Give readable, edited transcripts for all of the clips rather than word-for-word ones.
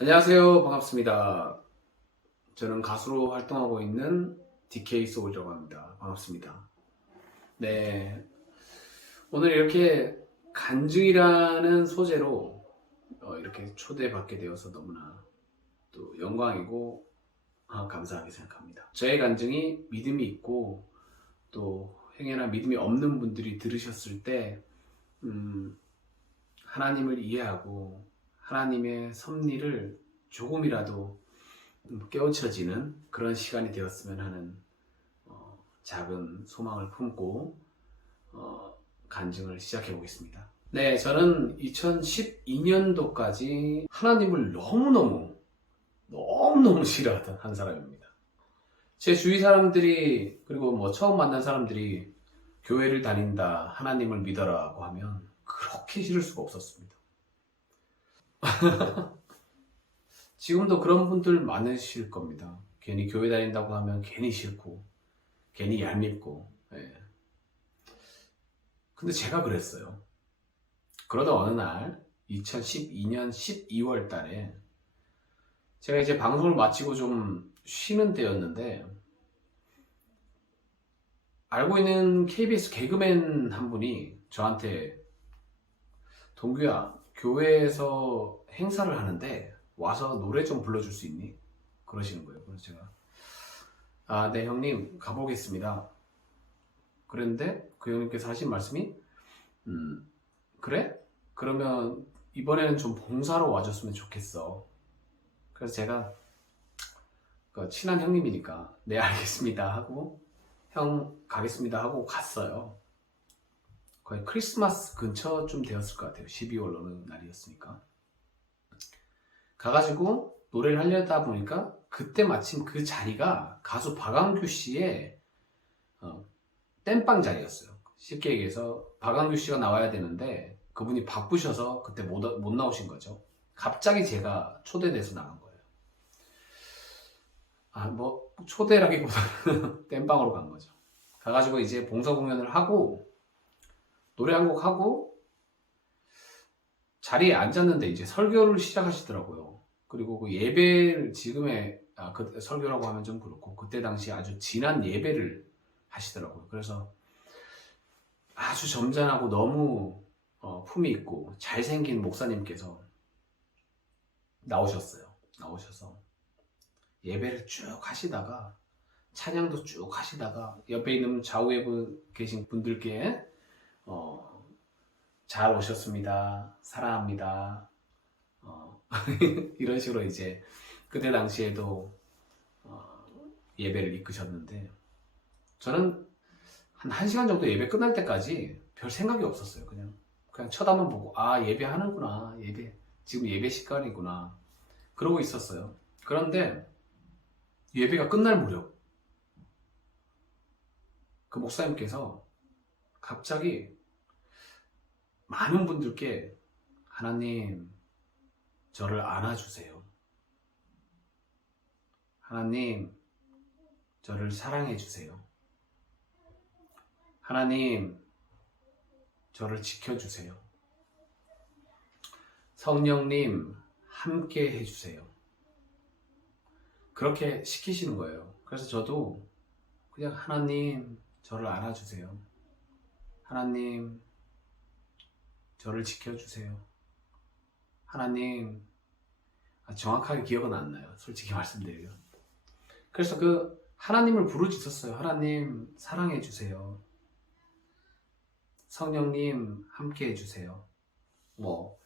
안녕하세요. 반갑습니다. 저는 가수로 활동하고 있는 DK 소울이라고 합니다. 반갑습니다. 네. 오늘 이렇게 간증이라는 소재로 이렇게 초대받게 되어서 너무나 또 영광이고 감사하게 생각합니다. 저의 간증이 믿음이 있고 또 행여나 믿음이 없는 분들이 들으셨을 때 하나님을 이해하고 하나님의 섭리를 조금이라도 깨우쳐지는 그런 시간이 되었으면 하는 작은 소망을 품고 간증을 시작해 보겠습니다. 네, 저는 2012년도까지 하나님을 너무너무 싫어하던 한 사람입니다. 제 주위 사람들이 그리고 뭐 처음 만난 사람들이 교회를 다닌다, 하나님을 믿어라고 하면 그렇게 싫을 수가 없었습니다. 지금도 그런 분들 많으실 겁니다. 괜히 교회 다닌다고 하면 괜히 싫고 괜히 얄밉고. 예. 근데 제가 그랬어요. 그러다 어느 날 2012년 12월 달에 제가 이제 방송을 마치고 좀 쉬는 때였는데 알고 있는 KBS 개그맨 한 분이 저한테 동규야, 교회에서 행사를 하는데 와서 노래 좀 불러줄 수 있니? 그러시는 거예요. 그래서 제가 네 형님 가보겠습니다. 그랬는데 그 형님께서 하신 말씀이 그래? 그러면 이번에는 좀 봉사로 와줬으면 좋겠어. 그래서 제가 친한 형님이니까 네 알겠습니다 하고 형 가겠습니다 하고 갔어요. 거의 크리스마스 근처쯤 되었을 것 같아요. 12월 어느 날이었으니까. 가가지고 노래를 하려다 보니까 그때 마침 그 자리가 가수 박완규 씨의 땜빵 자리였어요. 쉽게 얘기해서 박완규 씨가 나와야 되는데 그분이 바쁘셔서 그때 못 나오신 거죠. 갑자기 제가 초대돼서 나간 거예요. 뭐 초대라기보다는 땜빵으로 간 거죠. 가가지고 이제 봉사 공연을 하고 노래 한 곡 하고 자리에 앉았는데 이제 설교를 시작하시더라고요. 그리고 그 예배를 지금의 그 설교라고 하면 좀 그렇고 그때 당시 아주 진한 예배를 하시더라고요. 그래서 아주 점잖하고 너무 품이 있고 잘생긴 목사님께서 나오셔서 예배를 쭉 하시다가 찬양도 쭉 하시다가 옆에 있는 좌우에 계신 분들께 잘 오셨습니다. 사랑합니다. 이런 식으로 이제 그때 당시에도 예배를 이끄셨는데 저는 한 1시간 정도 예배 끝날 때까지 별 생각이 없었어요. 그냥 쳐다만 보고 예배하는구나. 지금 예배 시간이구나. 그러고 있었어요. 그런데 예배가 끝날 무렵 그 목사님께서 갑자기 많은 분들께 하나님 저를 안아주세요. 하나님 저를 사랑해주세요. 하나님 저를 지켜주세요. 성령님 함께 해주세요. 그렇게 시키시는 거예요. 그래서 저도 그냥 하나님 저를 안아주세요. 하나님 저를 지켜주세요. 하나님 정확하게 기억은 안 나요. 솔직히 말씀드리면. 그래서 그 하나님을 부르짖었어요. 하나님 사랑해 주세요. 성령님 함께 해주세요. 뭐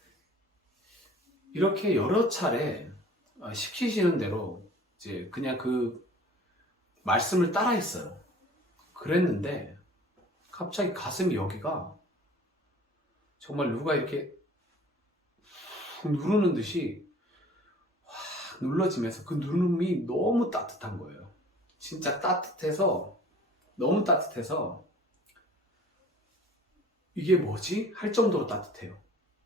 이렇게 여러 차례 시키시는 대로 이제 그냥 그 말씀을 따라했어요. 그랬는데 갑자기 가슴이 여기가 정말 누가 이렇게 누르는 듯이 확 눌러지면서 그 누름이 너무 따뜻한 거예요. 진짜 따뜻해서 너무 따뜻해서 이게 뭐지? 할 정도로 따뜻해요.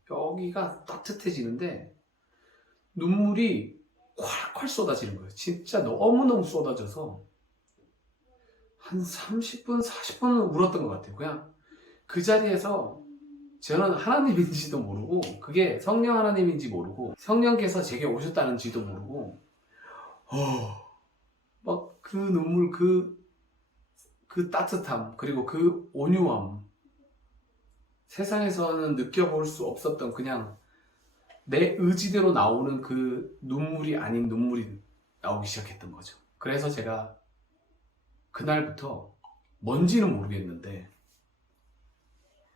여기가 따뜻해지는데 눈물이 콸콸 쏟아지는 거예요. 진짜 너무너무 쏟아져서 한 30분, 40분은 울었던 것 같아요. 그냥 그 자리에서 저는 하나님인지도 모르고 그게 성령 하나님인지 모르고 성령께서 제게 오셨다는지도 모르고 막 그 눈물 그 따뜻함 그리고 그 온유함 세상에서는 느껴볼 수 없었던 그냥 내 의지대로 나오는 그 눈물이 아닌 눈물이 나오기 시작했던 거죠. 그래서 제가 그날부터 뭔지는 모르겠는데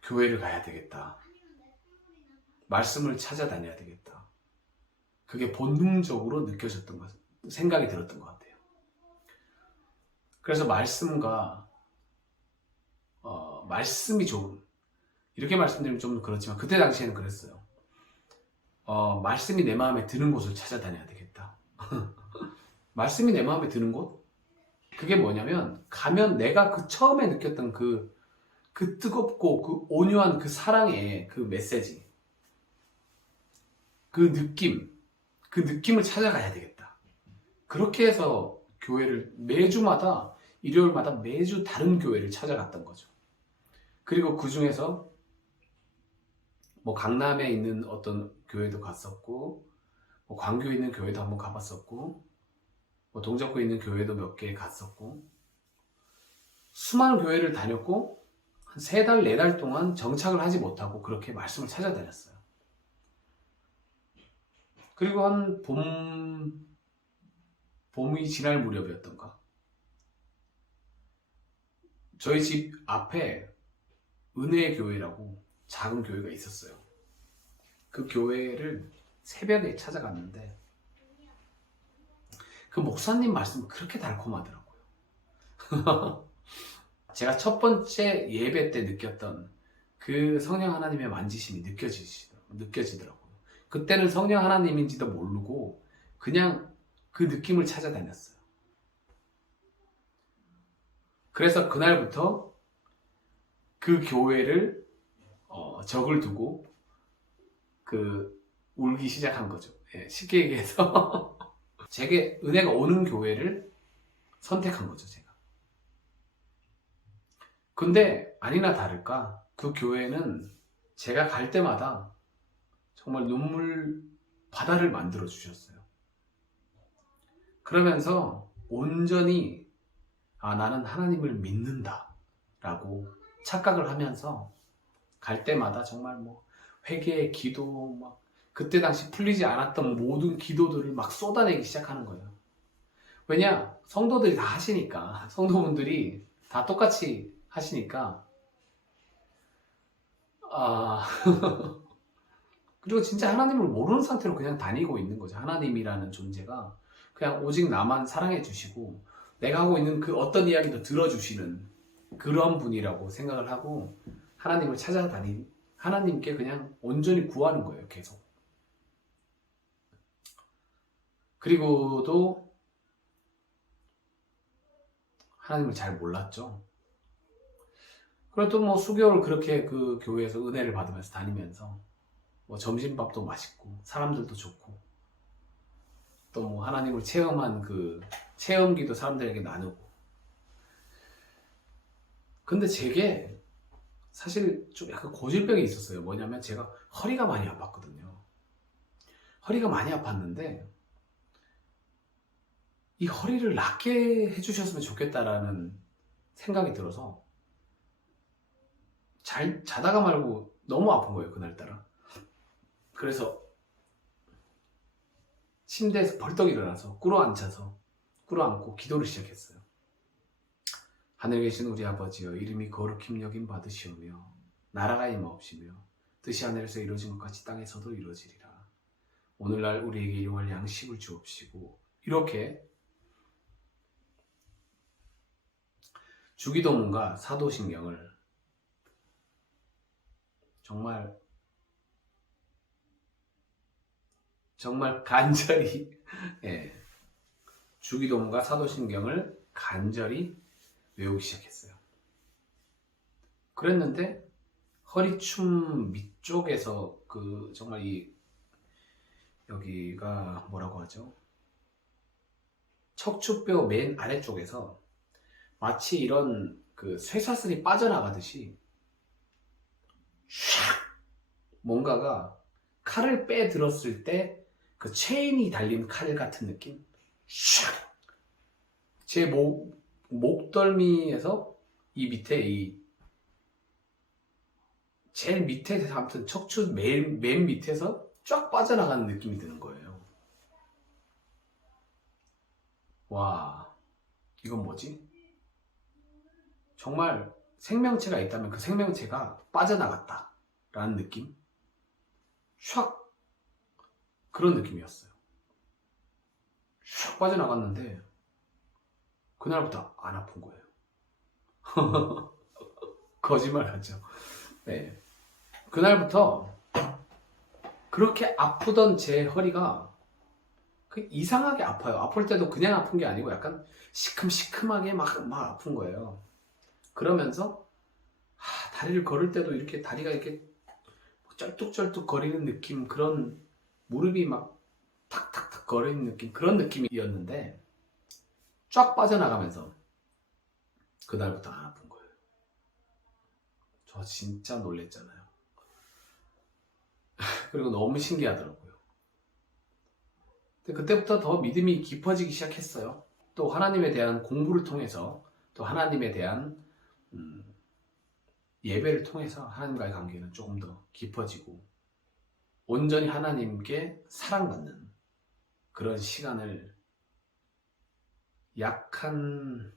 교회를 가야 되겠다. 말씀을 찾아다녀야 되겠다. 그게 본능적으로 느껴졌던 것, 생각이 들었던 것 같아요. 그래서 말씀과 말씀이 좋은 이렇게 말씀드리면 좀 그렇지만 그때 당시에는 그랬어요. 말씀이 내 마음에 드는 곳을 찾아다녀야 되겠다. 말씀이 내 마음에 드는 곳? 그게 뭐냐면 가면 내가 그 처음에 느꼈던 그 뜨겁고 그 온유한 그 사랑의 그 메시지 그 느낌을 찾아가야 되겠다. 그렇게 해서 교회를 매주마다 일요일마다 매주 다른 교회를 찾아갔던 거죠. 그리고 그 중에서 뭐 강남에 있는 어떤 교회도 갔었고 뭐 광교에 있는 교회도 한번 가봤었고 뭐 동작구에 있는 교회도 몇 개 갔었고 수많은 교회를 다녔고 한 3달, 4달 동안 정착을 하지 못하고 그렇게 말씀을 찾아다녔어요. 그리고 한 봄이 지날 무렵이었던가 저희 집 앞에 은혜의 교회라고 작은 교회가 있었어요. 그 교회를 새벽에 찾아갔는데 그 목사님 말씀이 그렇게 달콤하더라고요. 제가 첫 번째 예배 때 느꼈던 그 성령 하나님의 만지심이 느껴지더라고요. 그때는 성령 하나님인지도 모르고 그냥 그 느낌을 찾아다녔어요. 그래서 그날부터 그 교회를 적을 두고 울기 시작한 거죠. 예, 쉽게 얘기해서 제게 은혜가 오는 교회를 선택한 거죠, 제가. 근데 아니나 다를까 그 교회는 제가 갈 때마다 정말 눈물 바다를 만들어 주셨어요. 그러면서 온전히 나는 하나님을 믿는다 라고 착각을 하면서 갈 때마다 정말 뭐 회개, 기도 막 그때 당시 풀리지 않았던 모든 기도들을 막 쏟아내기 시작하는 거예요. 왜냐? 성도들이 다 하시니까 성도분들이 다 똑같이 하시니까 그리고 진짜 하나님을 모르는 상태로 그냥 다니고 있는 거죠. 하나님이라는 존재가 그냥 오직 나만 사랑해 주시고 내가 하고 있는 그 어떤 이야기도 들어주시는 그런 분이라고 생각을 하고 하나님을 하나님께 그냥 온전히 구하는 거예요, 계속. 그리고도 하나님을 잘 몰랐죠. 그래도 뭐 수개월 그렇게 그 교회에서 은혜를 받으면서 다니면서 뭐 점심밥도 맛있고 사람들도 좋고 또 뭐 하나님을 체험한 그 체험기도 사람들에게 나누고 근데 제게 사실 좀 약간 고질병이 있었어요. 뭐냐면 제가 허리가 많이 아팠거든요. 허리가 많이 아팠는데 이 허리를 낫게 해주셨으면 좋겠다라는 생각이 들어서 잘 자다가 말고 너무 아픈 거예요, 그날따라. 그래서 침대에서 벌떡 일어나서 꿇어앉고 기도를 시작했어요. 하늘에 계신 우리 아버지여, 이름이 거룩히 여김 받으시오며 나라가 임하옵시며 뜻이 하늘에서 이루어진 것 같이 땅에서도 이루어지리라. 오늘날 우리에게 일용할 양식을 주옵시고, 이렇게 주기도문과 사도신경을 정말 간절히 주기도문과 사도신경을 간절히 외우기 시작했어요. 그랬는데 허리춤 밑쪽에서 정말 여기가 뭐라고 하죠? 척추뼈 맨 아래쪽에서 마치 이런 쇠사슬이 빠져나가듯이 샥 뭔가가 칼을 빼 들었을 때 그 체인이 달린 칼 같은 느낌? 샥! 제 목덜미에서 이 밑에 제일 밑에 아무튼 척추 맨 밑에서 쫙 빠져나가는 느낌이 드는 거예요. 와, 이건 뭐지? 정말 생명체가 있다면 그 생명체가 빠져나갔다 라는 느낌? 샥! 그런 느낌이었어요. 샥 빠져나갔는데 그날부터 안 아픈 거예요. 거짓말 하죠. 네. 그날부터 그렇게 아프던 제 허리가 이상하게 아파요. 아플 때도 그냥 아픈 게 아니고 약간 시큼시큼하게 막 아픈 거예요. 그러면서 다리를 걸을 때도 이렇게 다리가 이렇게 쩔뚝쩔뚝 거리는 느낌, 그런 무릎이 막 탁탁탁 거리는 느낌, 그런 느낌이었는데 쫙 빠져나가면서 그날부터 안 아픈 거예요. 저 진짜 놀랬잖아요. 그리고 너무 신기하더라고요. 근데 그때부터 더 믿음이 깊어지기 시작했어요. 또 하나님에 대한 공부를 통해서, 또 하나님에 대한 예배를 통해서 하나님과의 관계는 조금 더 깊어지고 온전히 하나님께 사랑받는 그런 시간을 약 한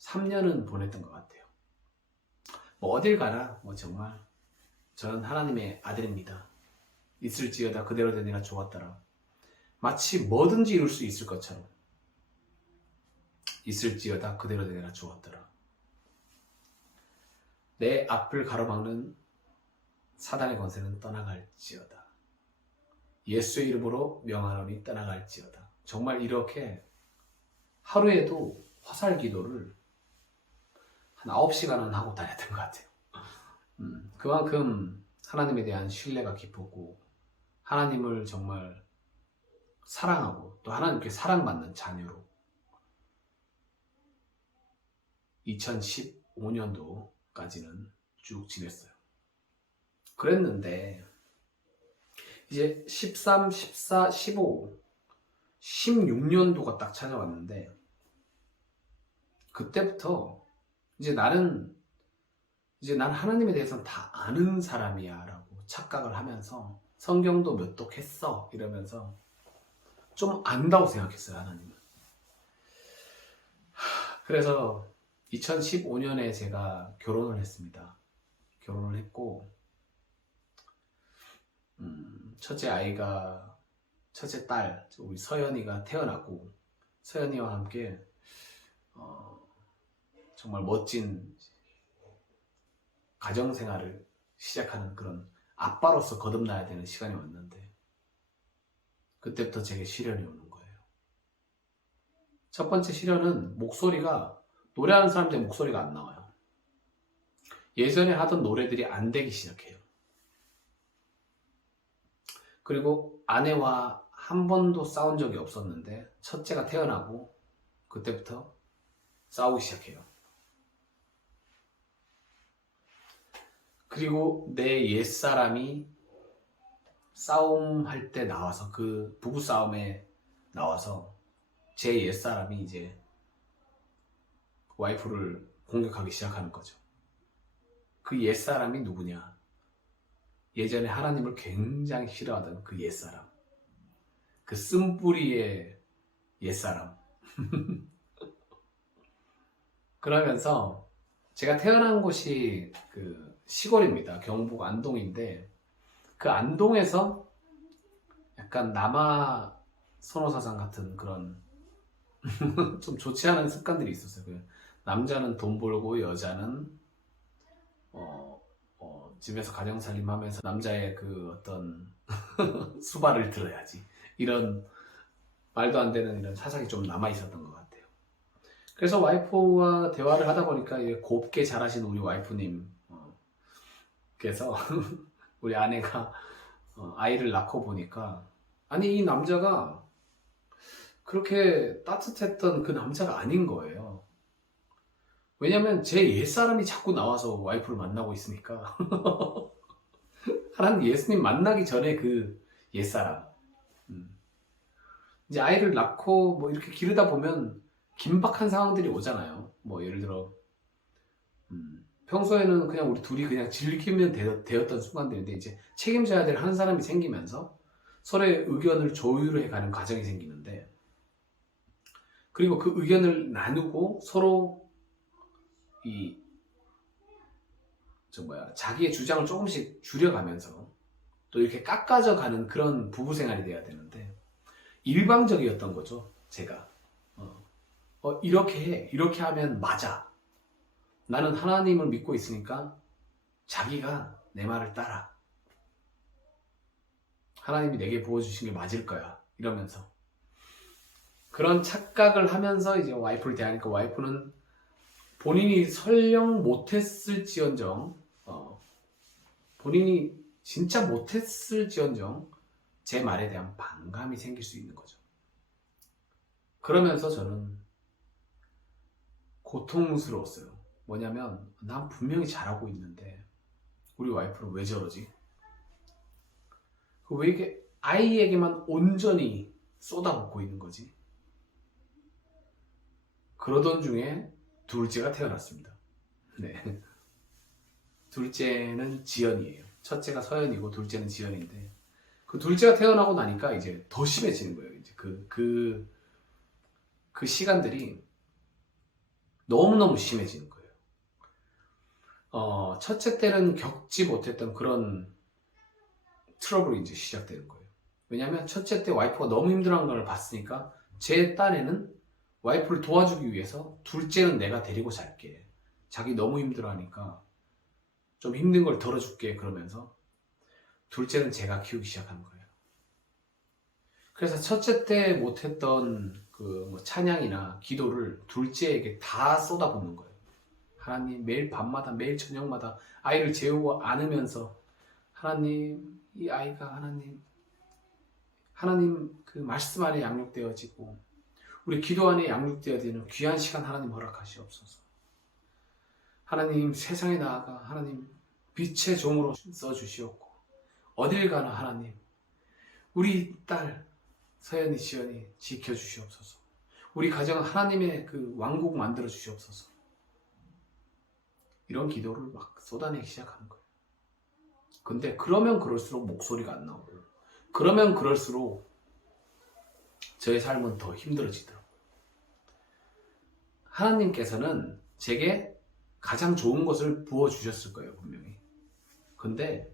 3년은 보냈던 것 같아요. 뭐 어딜 가나 정말 저는 하나님의 아들입니다. 있을지어다 그대로 되니라 좋았더라. 마치 뭐든지 이룰 수 있을 것처럼 있을지어다 그대로 되니라 좋았더라. 내 앞을 가로막는 사단의 권세는 떠나갈지어다. 예수의 이름으로 명하노니 떠나갈지어다. 정말 이렇게 하루에도 화살 기도를 한 9시간은 하고 다녔던 것 같아요. 그만큼 하나님에 대한 신뢰가 깊었고 하나님을 정말 사랑하고 또 하나님께 사랑받는 자녀로 2015년도까지는 쭉 지냈어요. 그랬는데 이제 13, 14, 15, 16년도가 딱 찾아왔는데 그때부터 이제 난 하나님에 대해서는 다 아는 사람이야 라고 착각을 하면서 성경도 몇 독 했어 이러면서 좀 안다고 생각했어요, 하나님은. 그래서 2015년에 제가 결혼을 했습니다. 결혼을 했고 첫째 딸 우리 서연이가 태어나고 서연이와 함께 정말 멋진 가정생활을 시작하는 그런 아빠로서 거듭나야 되는 시간이 왔는데 그때부터 제게 시련이 오는 거예요. 첫 번째 시련은 노래하는 사람들 목소리가 안 나와요. 예전에 하던 노래들이 안 되기 시작해요. 그리고 아내와 한 번도 싸운 적이 없었는데 첫째가 태어나고 그때부터 싸우기 시작해요. 그리고 내 옛사람이 싸움할 때 나와서 그 부부싸움에 나와서 제 옛사람이 이제 와이프를 공격하기 시작하는 거죠. 그 옛사람이 누구냐? 예전에 하나님을 굉장히 싫어하던 그 옛사람. 그 쓴뿌리의 옛사람. 그러면서 제가 태어난 곳이 그 시골입니다. 경북 안동인데 그 안동에서 약간 남아 선호사상 같은 그런 좀 좋지 않은 습관들이 있었어요. 그 남자는 돈 벌고 여자는 집에서 가정살림하면서 남자의 그 어떤 수발을 들어야지, 이런 말도 안 되는 이런 사상이 좀 남아 있었던 것 같아요. 그래서 와이프와 대화를 하다 보니까 이제 곱게 자라신 우리 와이프님 께서 우리 아내가 아이를 낳고 보니까 아니 이 남자가 그렇게 따뜻했던 그 남자가 아닌 거예요. 왜냐면 제 옛사람이 자꾸 나와서 와이프를 만나고 있으니까 하나님 예수님 만나기 전에 그 옛사람. 음. 이제 아이를 낳고 뭐 이렇게 기르다 보면 긴박한 상황들이 오잖아요. 뭐 예를 들어 평소에는 그냥 우리 둘이 그냥 즐기면 되었던 순간들인데 이제 책임져야 될 한 사람이 생기면서 서로의 의견을 조율해 가는 과정이 생기는데, 그리고 그 의견을 나누고 서로 이 자기의 주장을 조금씩 줄여가면서 또 이렇게 깎아져 가는 그런 부부 생활이 돼야 되는데, 일방적이었던 거죠. 제가 이렇게 해, 이렇게 하면 맞아, 나는 하나님을 믿고 있으니까 자기가 내 말을 따라, 하나님이 내게 부어주신 게 맞을 거야, 이러면서 그런 착각을 하면서 이제 와이프를 대하니까, 와이프는 본인이 설령 못했을지언정 본인이 진짜 못했을지언정 제 말에 대한 반감이 생길 수 있는 거죠. 그러면서 저는 고통스러웠어요. 뭐냐면, 난 분명히 잘하고 있는데 우리 와이프는 왜 저러지? 왜 이렇게 아이에게만 온전히 쏟아붓고 있는 거지? 그러던 중에 둘째가 태어났습니다. 네. 둘째는 지연이에요. 첫째가 서연이고 둘째는 지연인데, 그 둘째가 태어나고 나니까 이제 더 심해지는 거예요. 이제 그 시간들이 너무너무 심해지는 거예요. 첫째 때는 겪지 못했던 그런 트러블이 이제 시작되는 거예요. 왜냐하면 첫째 때 와이프가 너무 힘들어하는 걸 봤으니까, 제 딴에는 와이프를 도와주기 위해서 둘째는 내가 데리고 살게, 자기 너무 힘들어하니까 좀 힘든 걸 덜어줄게, 그러면서 둘째는 제가 키우기 시작하는 거예요. 그래서 첫째 때 못했던 그 찬양이나 기도를 둘째에게 다 쏟아붓는 거예요. 하나님, 매일 밤마다 매일 저녁마다 아이를 재우고 안으면서, 하나님, 이 아이가 하나님 그 말씀 안에 양육되어지고 우리 기도 안에 양육되어야 되는 귀한 시간 하나님 허락하시옵소서. 하나님, 세상에 나아가 하나님 빛의 종으로 써주시옵고, 어딜 가나 하나님 우리 딸 서연이, 지연이 지켜주시옵소서. 우리 가정은 하나님의 그 왕국 만들어 주시옵소서. 이런 기도를 막 쏟아내기 시작하는 거예요. 근데 그러면 그럴수록 목소리가 안 나오고, 그러면 그럴수록 저의 삶은 더 힘들어지더라고요. 하나님께서는 제게 가장 좋은 것을 부어주셨을 거예요, 분명히. 근데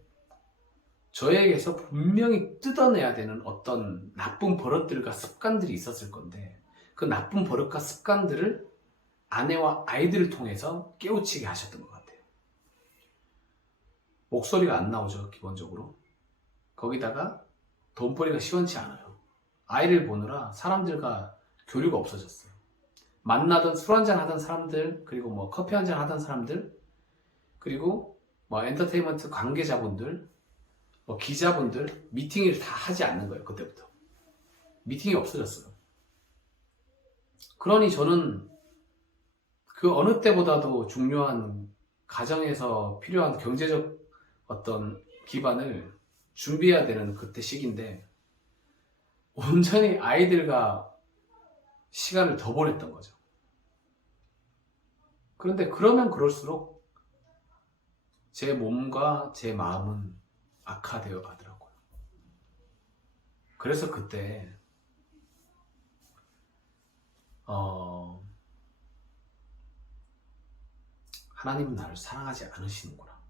저에게서 분명히 뜯어내야 되는 어떤 나쁜 버릇들과 습관들이 있었을 건데, 그 나쁜 버릇과 습관들을 아내와 아이들을 통해서 깨우치게 하셨던 것 같아요. 목소리가 안 나오죠, 기본적으로. 거기다가 돈벌이가 시원치 않아요. 아이를 보느라 사람들과 교류가 없어졌어요. 만나던 술 한잔 하던 사람들, 그리고 뭐 커피 한잔 하던 사람들, 그리고 뭐 엔터테인먼트 관계자분들, 뭐 기자분들, 미팅을 다 하지 않는 거예요. 그때부터 미팅이 없어졌어요. 그러니 저는 그 어느 때보다도 중요한 가정에서 필요한 경제적 어떤 기반을 준비해야 되는 그때 시기인데, 온전히 아이들과 시간을 더 보냈던 거죠. 그런데 그러면 그럴수록 제 몸과 제 마음은 악화되어 가더라고요. 그래서 그때 하나님은 나를 사랑하지 않으시는구나.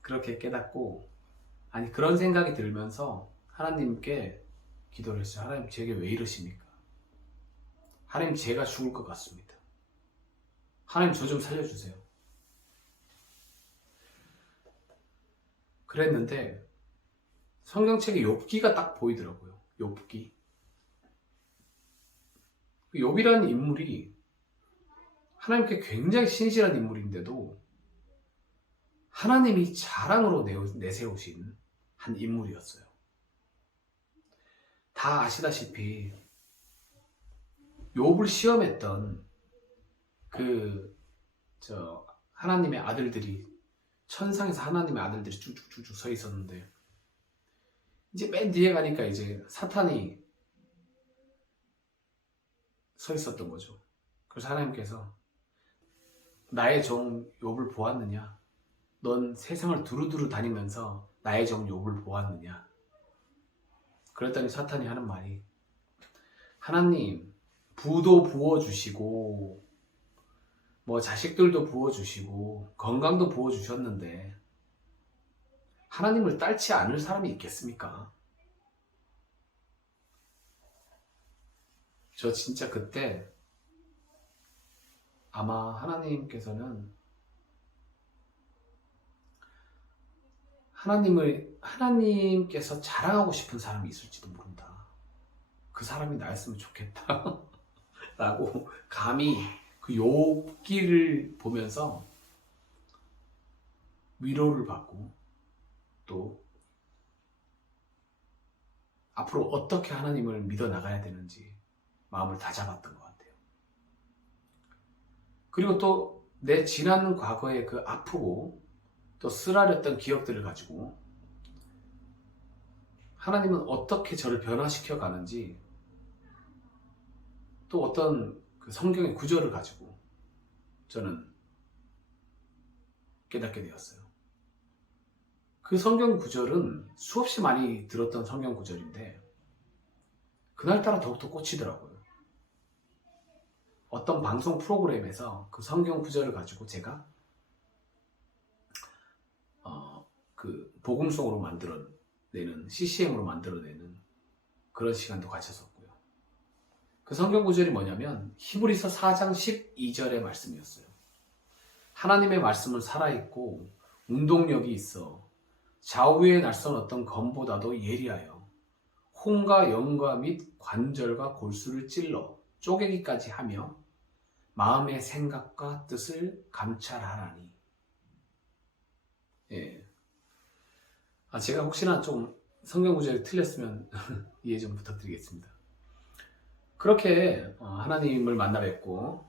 그렇게 깨닫고, 아니 그런 생각이 들면서 하나님께 기도를 했어요. 하나님, 제게 왜 이러십니까? 하나님, 제가 죽을 것 같습니다. 하나님, 저 좀 살려주세요. 그랬는데 성경책에 욥기가 딱 보이더라고요. 욥기. 욥이라는 인물이 하나님께 굉장히 신실한 인물인데도 하나님이 자랑으로 내세우신 한 인물이었어요. 다 아시다시피 욥을 시험했던 하나님의 아들들이 천상에서 하나님의 아들들이 쭉쭉쭉쭉 서 있었는데 이제 맨 뒤에 가니까 이제 사탄이 서 있었던 거죠. 그래서 하나님께서 나의 종 욥을 보았느냐? 넌 세상을 두루두루 다니면서 나의 종 욥을 보았느냐? 그랬더니 사탄이 하는 말이 하나님 부도 부어주시고 뭐 자식들도 부어주시고 건강도 부어주셨는데 하나님을 딸지 않을 사람이 있겠습니까? 저 진짜 그때 아마 하나님께서 자랑하고 싶은 사람이 있을지도 모른다. 그 사람이 나였으면 좋겠다. 라고 감히 그 욥기를 보면서 위로를 받고 또 앞으로 어떻게 하나님을 믿어 나가야 되는지 마음을 다잡았던 것 같아요. 그리고 또 내 지난 과거의 그 아프고 또 쓰라렸던 기억들을 가지고 하나님은 어떻게 저를 변화시켜 가는지 또 어떤 그 성경의 구절을 가지고 저는 깨닫게 되었어요. 그 성경 구절은 수없이 많이 들었던 성경 구절인데 그날따라 더욱더 꽂히더라고요. 어떤 방송 프로그램에서 그 성경 구절을 가지고 제가 그 복음송으로 만들어내는 CCM으로 만들어내는 그런 시간도 가졌었고요. 그 성경 구절이 뭐냐면 히브리서 4장 12절의 말씀이었어요. 하나님의 말씀은 살아있고 운동력이 있어 좌우에 날선 어떤 검보다도 예리하여 혼과 영과 및 관절과 골수를 찔러 쪼개기까지 하며 마음의 생각과 뜻을 감찰하라니. 예. 제가 혹시나 좀 성경 구절이 틀렸으면 이해 좀 부탁드리겠습니다. 그렇게 하나님을 만나 뵙고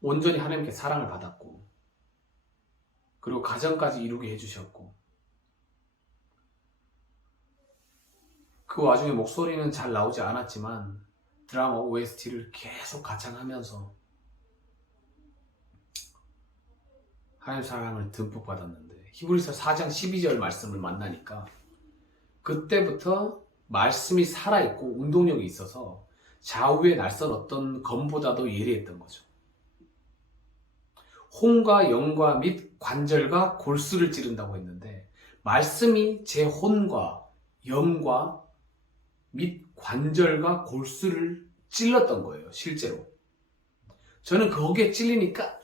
온전히 하나님께 사랑을 받았고 그리고 가정까지 이루게 해주셨고 그 와중에 목소리는 잘 나오지 않았지만 드라마 OST를 계속 가창하면서 하나님 사랑을 듬뿍 받았는데 히브리서 4장 12절 말씀을 만나니까 그때부터 말씀이 살아있고 운동력이 있어서 좌우에 날선 어떤 검보다도 예리했던 거죠. 혼과 영과 및 관절과 골수를 찌른다고 했는데 말씀이 제 혼과 영과 및 관절과 골수를 찔렀던 거예요. 실제로 저는 거기에 찔리니까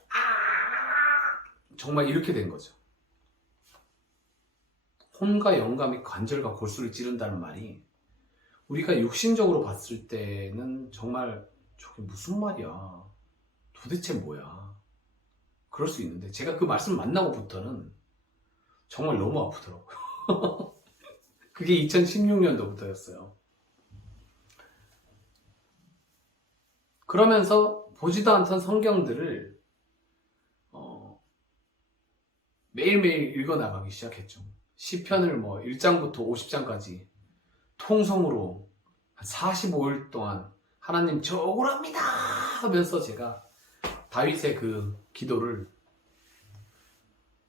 정말 이렇게 된 거죠. 혼과 영과 및 관절과 골수를 찌른다는 말이 우리가 육신적으로 봤을 때는 정말 저게 무슨 말이야, 도대체 뭐야, 그럴 수 있는데 제가 그 말씀 만나고부터는 정말 너무 아프더라고요. 그게 2016년도부터였어요. 그러면서 보지도 않던 성경들을 매일매일 읽어나가기 시작했죠. 시편을 1장부터 50장까지 통성으로 한 45일 동안 하나님 저 억울합니다 하면서 제가 다윗의 그 기도를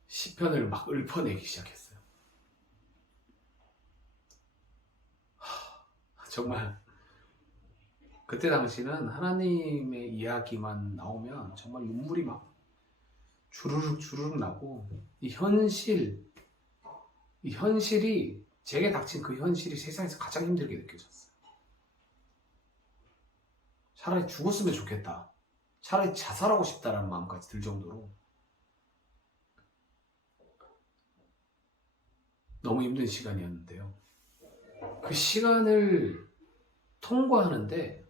시편을 막 읊어내기 시작했어요. 정말 그때 당시는 하나님의 이야기만 나오면 정말 눈물이 막 주르륵 나고 이 현실이 제게 닥친 그 현실이 세상에서 가장 힘들게 느껴졌어요. 차라리 죽었으면 좋겠다, 차라리 자살하고 싶다라는 마음까지 들 정도로 너무 힘든 시간이었는데요. 그 시간을 통과하는데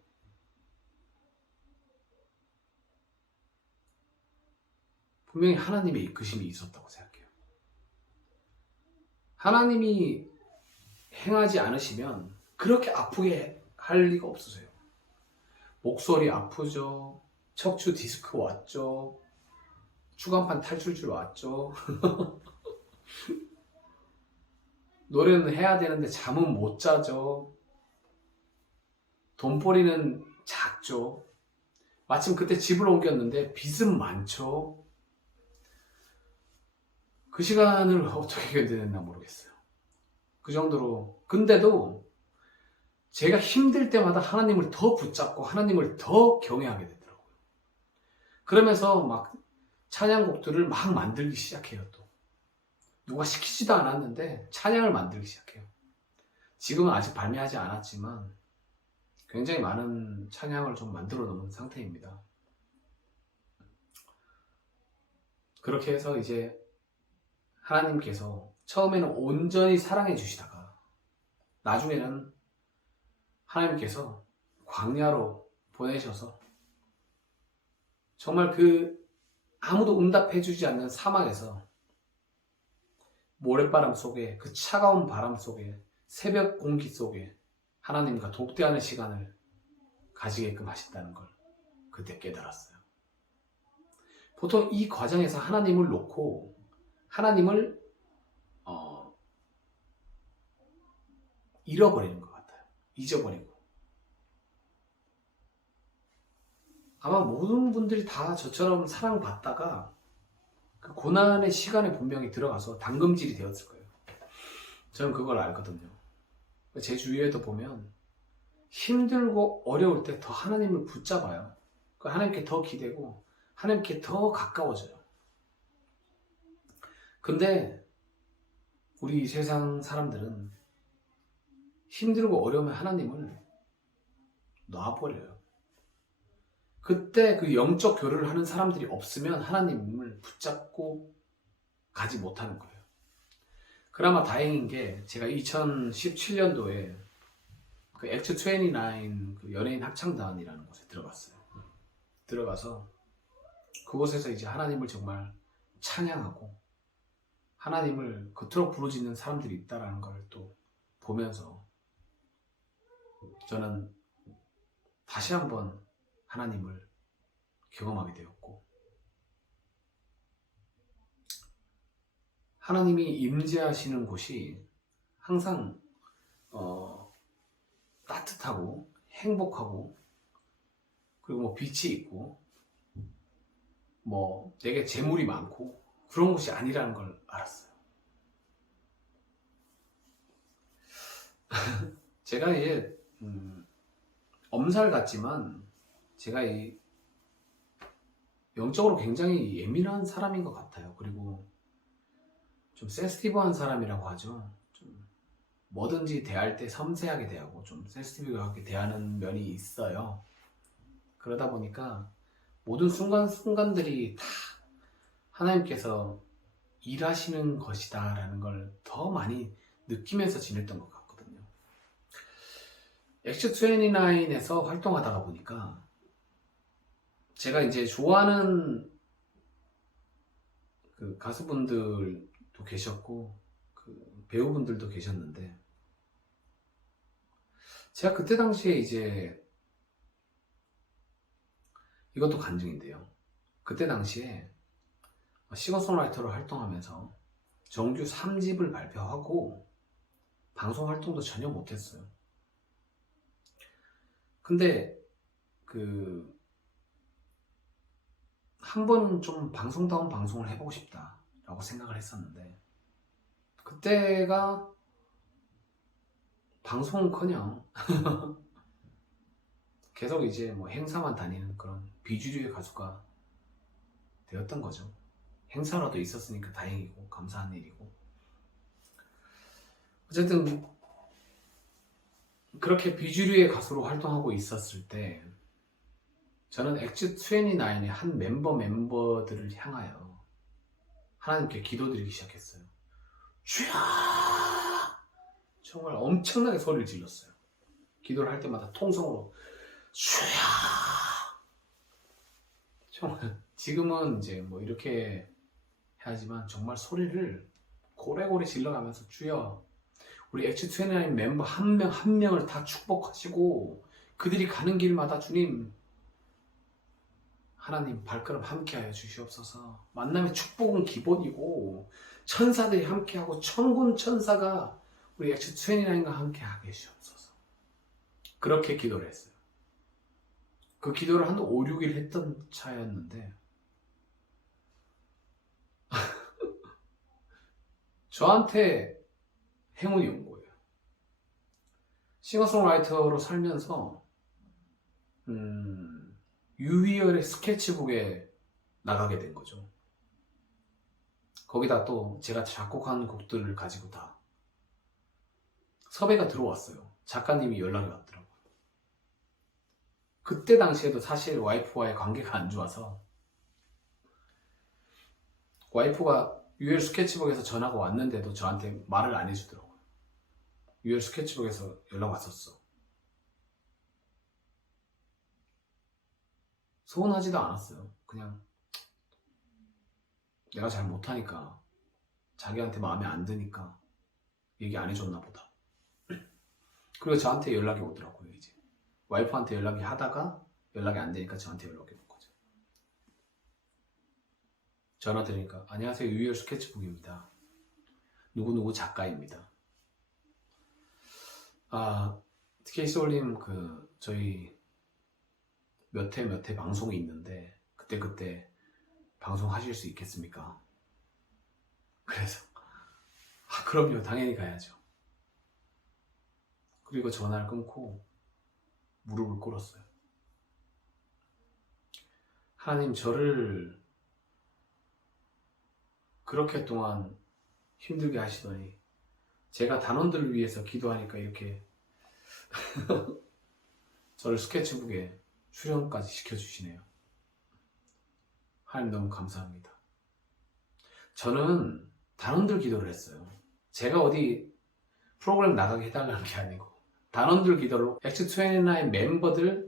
분명히 하나님의 이끄심이 있었다고 생각해요. 하나님이 행하지 않으시면 그렇게 아프게 할 리가 없으세요. 목소리 아프죠, 척추 디스크 왔죠, 추간판 탈출줄 왔죠. 노래는 해야 되는데 잠은 못 자죠. 돈벌이는 작죠. 마침 그때 집을 옮겼는데 빚은 많죠. 그 시간을 어떻게 견뎌냈나 모르겠어요. 그 정도로. 근데도 제가 힘들 때마다 하나님을 더 붙잡고 하나님을 더 경외하게 되더라고요. 그러면서 막 찬양곡들을 막 만들기 시작해요. 또 누가 시키지도 않았는데 찬양을 만들기 시작해요. 지금은 아직 발매하지 않았지만 굉장히 많은 찬양을 좀 만들어 놓은 상태입니다. 그렇게 해서 이제 하나님께서 처음에는 온전히 사랑해 주시다가 나중에는 하나님께서 광야로 보내셔서 정말 그 아무도 응답해 주지 않는 사막에서 모래바람 속에 그 차가운 바람 속에 새벽 공기 속에 하나님과 독대하는 시간을 가지게끔 하신다는 걸 그때 깨달았어요. 보통 이 과정에서 하나님을 놓고 하나님을 잃어버리는 것 같아요. 잊어버리고. 아마 모든 분들이 다 저처럼 사랑받다가 그 고난의 시간에 분명히 들어가서 당금질이 되었을 거예요. 저는 그걸 알거든요. 제 주위에도 보면 힘들고 어려울 때 더 하나님을 붙잡아요. 하나님께 더 기대고 하나님께 더 가까워져요. 근데 우리 세상 사람들은 힘들고 어려우면 하나님을 놔버려요. 그때 그 영적 교류를 하는 사람들이 없으면 하나님을 붙잡고 가지 못하는 거예요. 그나마 다행인 게 제가 2017년도에 그 액트 29 그 연예인 합창단이라는 곳에 들어갔어요. 들어가서 그곳에서 이제 하나님을 정말 찬양하고 하나님을 그토록 부르짖는 사람들이 있다라는 걸 또 보면서 저는 다시 한번 하나님을 경험하게 되었고 하나님이 임재하시는 곳이 항상 따뜻하고 행복하고 그리고 뭐 빛이 있고 뭐 내게 재물이 많고 그런 곳이 아니라는 걸 알았어요. 제가 이제 엄살 같지만 제가 이 영적으로 굉장히 예민한 사람인 것 같아요. 그리고 좀 센시티브한 사람이라고 하죠. 좀 뭐든지 대할 때 섬세하게 대하고 좀 센시티브하게 대하는 면이 있어요. 그러다 보니까 모든 순간순간들이 다 하나님께서 일하시는 것이다 라는 걸 더 많이 느끼면서 지냈던 것 같거든요. 액트 29에서 활동하다가 보니까 제가 이제 좋아하는 그 가수분들도 계셨고 그 배우분들도 계셨는데 제가 그때 당시에 이제 이것도 간증인데요. 그때 당시에 싱어송라이터로 활동하면서 정규 3집을 발표하고 방송 활동도 전혀 못했어요. 근데 그 한 번은 좀 방송다운 방송을 해보고 싶다라고 생각을 했었는데 그때가 방송은커녕 계속 이제 뭐 행사만 다니는 그런 비주류의 가수가 되었던 거죠. 행사라도 있었으니까 다행이고 감사한 일이고 어쨌든 그렇게 비주류의 가수로 활동하고 있었을 때 저는 액트 29의 한 멤버들을 향하여 하나님께 기도드리기 시작했어요. 주여! 정말 엄청나게 소리를 질렀어요. 기도를 할 때마다 통성으로 주여! 정말 지금은 이제 뭐 이렇게 하지만 정말 소리를 고래고래 질러가면서 주여 우리 액트 29 멤버 한 명 한 명을 다 축복하시고 그들이 가는 길마다 주님 하나님 발걸음 함께하여 주시옵소서. 만남의 축복은 기본이고 천사들이 함께하고 천군 천사가 우리 엑스 29과 함께하게 주시옵소서. 그렇게 기도를 했어요. 그 기도를 한 5, 6일 했던 차였는데 저한테 행운이 온 거예요. 싱어송라이터로 살면서 유희열의 스케치북에 나가게 된 거죠. 거기다 또 제가 작곡한 곡들을 가지고 다 섭외가 들어왔어요. 작가님이 연락이 왔더라고요. 그때 당시에도 사실 와이프와의 관계가 안 좋아서 와이프가 유희열 스케치북에서 전화가 왔는데도 저한테 말을 안 해주더라고요. 유희열 스케치북에서 연락 왔었어. 서운하지도 않았어요. 그냥 내가 잘 못하니까 자기한테 마음에 안 드니까 얘기 안 해줬나 보다. 그리고 저한테 연락이 오더라고요. 이제 와이프한테 연락이 하다가 연락이 안 되니까 저한테 연락이 온 거죠. 전화 드리니까 안녕하세요, 유희열 스케치북입니다. 누구누구 작가입니다. TK소울님 저희 몇 회 방송이 있는데 그때 방송하실 수 있겠습니까? 그래서 그럼요, 당연히 가야죠. 그리고 전화를 끊고 무릎을 꿇었어요. 하나님, 저를 그렇게 동안 힘들게 하시더니 제가 단원들을 위해서 기도하니까 이렇게 저를 스케치북에 출연까지 시켜주시네요. 하나님, 너무 감사합니다. 저는 단원들 기도를 했어요. 제가 어디 프로그램 나가게 해달라는 게 아니고 단원들 기도로 X29 멤버들의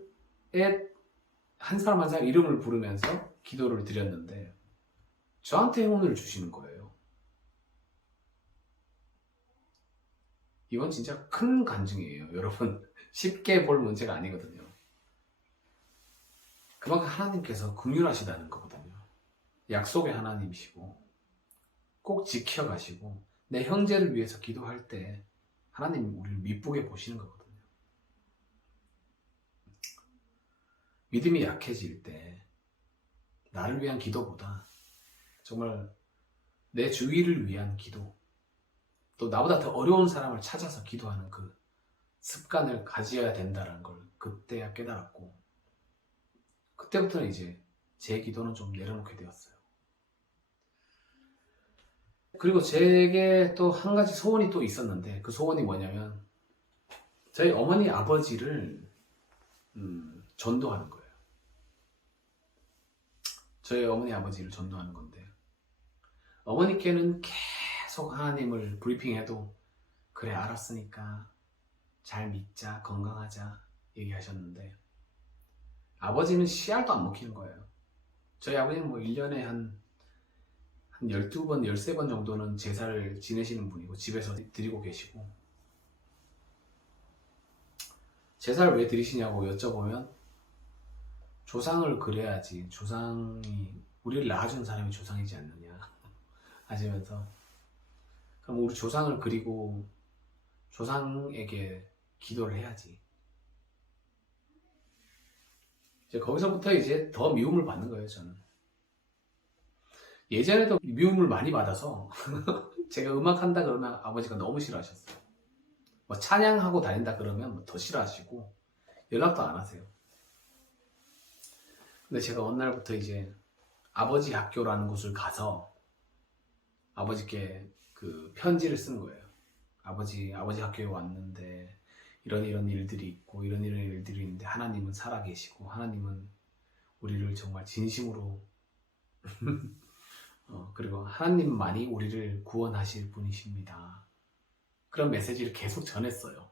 한 사람 한 사람 이름을 부르면서 기도를 드렸는데 저한테 행운을 주시는 거예요. 이건 진짜 큰 간증이에요, 여러분. 쉽게 볼 문제가 아니거든요. 그만큼 하나님께서 긍휼하시다는 거거든요. 약속의 하나님이시고 꼭 지켜가시고 내 형제를 위해서 기도할 때 하나님 우리를 미쁘게 보시는 거거든요. 믿음이 약해질 때 나를 위한 기도보다 정말 내 주위를 위한 기도, 또 나보다 더 어려운 사람을 찾아서 기도하는 그 습관을 가져야 된다는 걸 그때야 깨달았고, 그때부터는 이제 제 기도는 좀 내려놓게 되었어요. 그리고 제게 또 한 가지 소원이 또 있었는데 그 소원이 뭐냐면 저희 어머니 아버지를 전도하는 거예요. 저희 어머니 아버지를 전도하는 건데 어머니께는 계속 하나님을 브리핑해도 그래 알았으니까 잘 믿자, 건강하자 얘기하셨는데 아버지는 씨알도 안 먹히는 거예요. 저희 아버지는 뭐 1년에 한 12번, 13번 정도는 제사를 지내시는 분이고 집에서 드리고 계시고, 제사를 왜 드리시냐고 여쭤보면 조상을 그래야지, 조상이 우리를 낳아준 사람이 조상이지 않느냐 하시면서, 그럼 우리 조상을 그리고 조상에게 기도를 해야지. 이제 거기서부터 이제 더 미움을 받는 거예요, 저는. 예전에도 미움을 많이 받아서 제가 음악 한다 그러면 아버지가 너무 싫어하셨어요. 뭐 찬양하고 다닌다 그러면 더 싫어하시고 연락도 안 하세요. 근데 제가 어느 날부터 이제 아버지 학교라는 곳을 가서 아버지께 그 편지를 쓴 거예요. 아버지 학교에 왔는데 이런 일들이 있고 이런 일들이 있는데 하나님은 살아계시고 하나님은 우리를 정말 진심으로 그리고 하나님만이 우리를 구원하실 분이십니다. 그런 메시지를 계속 전했어요.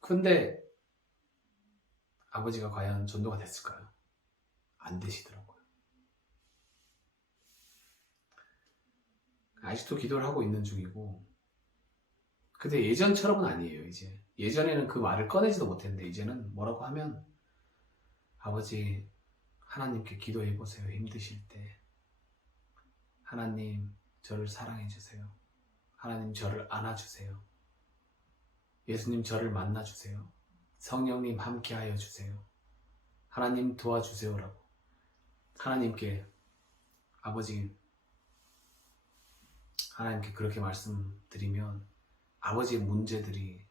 근데 아버지가 과연 전도가 됐을까요? 안 되시더라고요. 아직도 기도를 하고 있는 중이고, 근데 예전처럼은 아니에요. 이제 예전에는 그 말을 꺼내지도 못했는데 이제는 뭐라고 하면 아버지, 하나님께 기도해 보세요. 힘드실 때. 하나님, 저를 사랑해 주세요. 하나님, 저를 안아주세요. 예수님, 저를 만나주세요. 성령님, 함께하여 주세요. 하나님, 도와주세요라고 하나님께, 아버지, 하나님께 그렇게 말씀드리면 아버지의 문제들이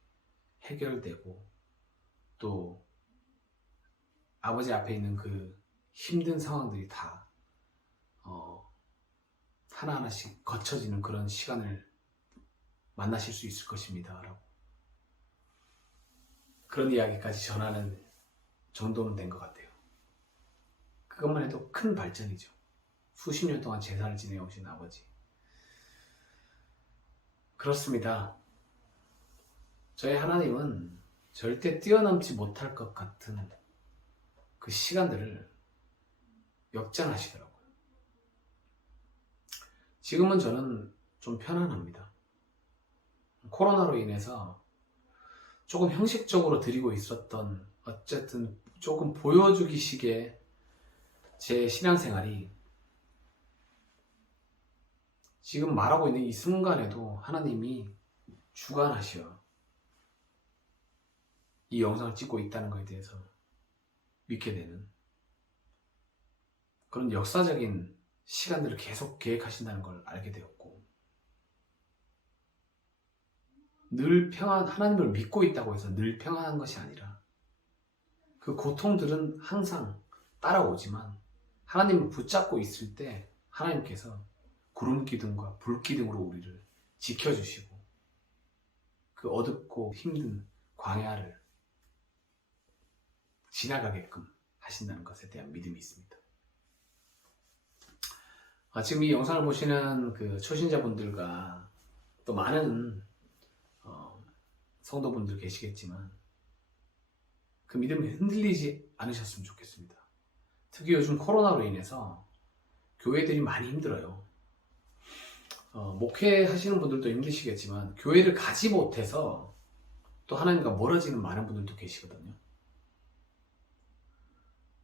해결되고, 또 아버지 앞에 있는 그 힘든 상황들이 다 하나하나씩 거쳐지는 그런 시간을 만나실 수 있을 것입니다 라고, 그런 이야기까지 전하는 정도는 된 것 같아요. 그것만 해도 큰 발전이죠. 수십 년 동안 제사를 지내오신 아버지. 그렇습니다. 저희 하나님은 절대 뛰어넘지 못할 것 같은 그 시간들을 역전하시더라고요. 지금은 저는 좀 편안합니다. 코로나로 인해서 조금 형식적으로 드리고 있었던, 어쨌든 조금 보여주기식의 제 신앙생활이 지금 말하고 있는 이 순간에도 하나님이 주관하시어 이 영상을 찍고 있다는 것에 대해서 믿게 되는 그런 역사적인 시간들을 계속 계획하신다는 걸 알게 되었고, 늘 하나님을 믿고 있다고 해서 늘 평안한 것이 아니라 그 고통들은 항상 따라오지만 하나님을 붙잡고 있을 때 하나님께서 구름 기둥과 불 기둥으로 우리를 지켜주시고 그 어둡고 힘든 광야를 지나가게끔 하신다는 것에 대한 믿음이 있습니다. 지금 이 영상을 보시는 그 초신자분들과 또 많은 성도분들 계시겠지만 그 믿음이 흔들리지 않으셨으면 좋겠습니다. 특히 요즘 코로나로 인해서 교회들이 많이 힘들어요. 목회하시는 분들도 힘드시겠지만 교회를 가지 못해서 또 하나님과 멀어지는 많은 분들도 계시거든요.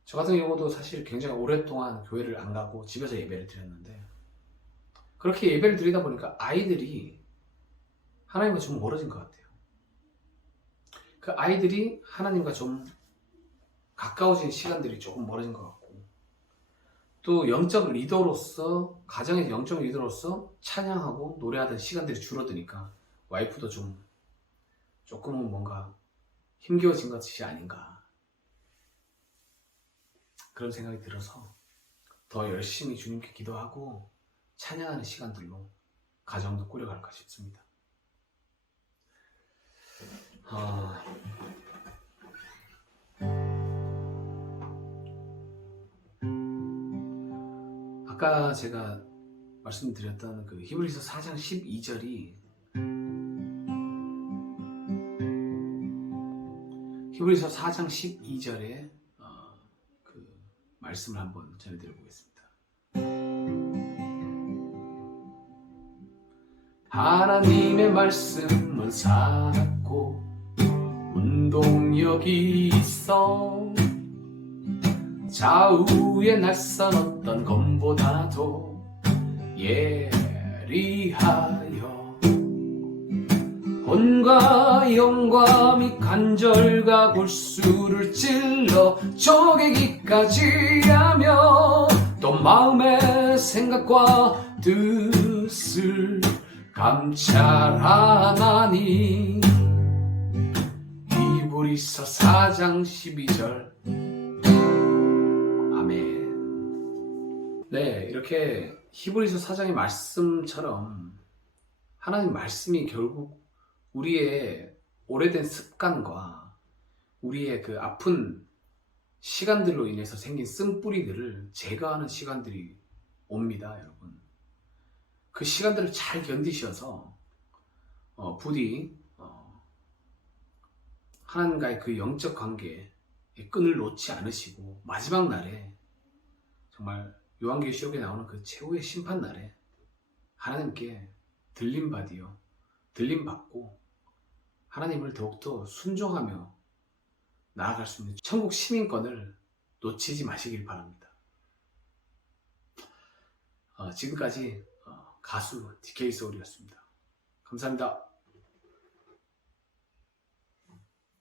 저 같은 경우도 사실 굉장히 오랫동안 교회를 안 가고 집에서 예배를 드렸는데, 그렇게 예배를 드리다 보니까 아이들이 하나님과 좀 멀어진 것 같아요. 그 아이들이 하나님과 좀 가까워진 시간들이 조금 멀어진 것 같고, 또 영적 리더로서, 가정의 영적 리더로서 찬양하고 노래하던 시간들이 줄어드니까 와이프도 조금은 뭔가 힘겨워진 것이 아닌가, 그런 생각이 들어서 더 열심히 주님께 기도하고 찬양하는 시간들로 가정도 꾸려갈까 싶습니다. 아까 제가 말씀드렸던 그 히브리서 4장 12절이 히브리서 4장 12절에 그 말씀을 한번 전해드려 보겠습니다. 하나님의 말씀은 살았고 운동력이 있어 좌우에 날선 어떤 검보다도 예리하여 혼과 영과 및 관절과 골수를 찔러 쪼개기까지 하며 또 마음의 생각과 뜻을 감찰하나니. 히브리서 4장 12절. 아멘. 네, 이렇게 히브리서 4장의 말씀처럼 하나님 말씀이 결국 우리의 오래된 습관과 우리의 그 아픈 시간들로 인해서 생긴 쓴뿌리들을 제거하는 시간들이 옵니다, 여러분. 그 시간들을 잘 견디셔서 부디 하나님과의 그 영적 관계에 끈을 놓지 않으시고 마지막 날에 정말 요한계시록에 나오는 그 최후의 심판 날에 하나님께 들림받고 하나님을 더욱더 순종하며 나아갈 수 있는 천국 시민권을 놓치지 마시길 바랍니다. 지금까지 가수 DK소울이었습니다. 감사합니다.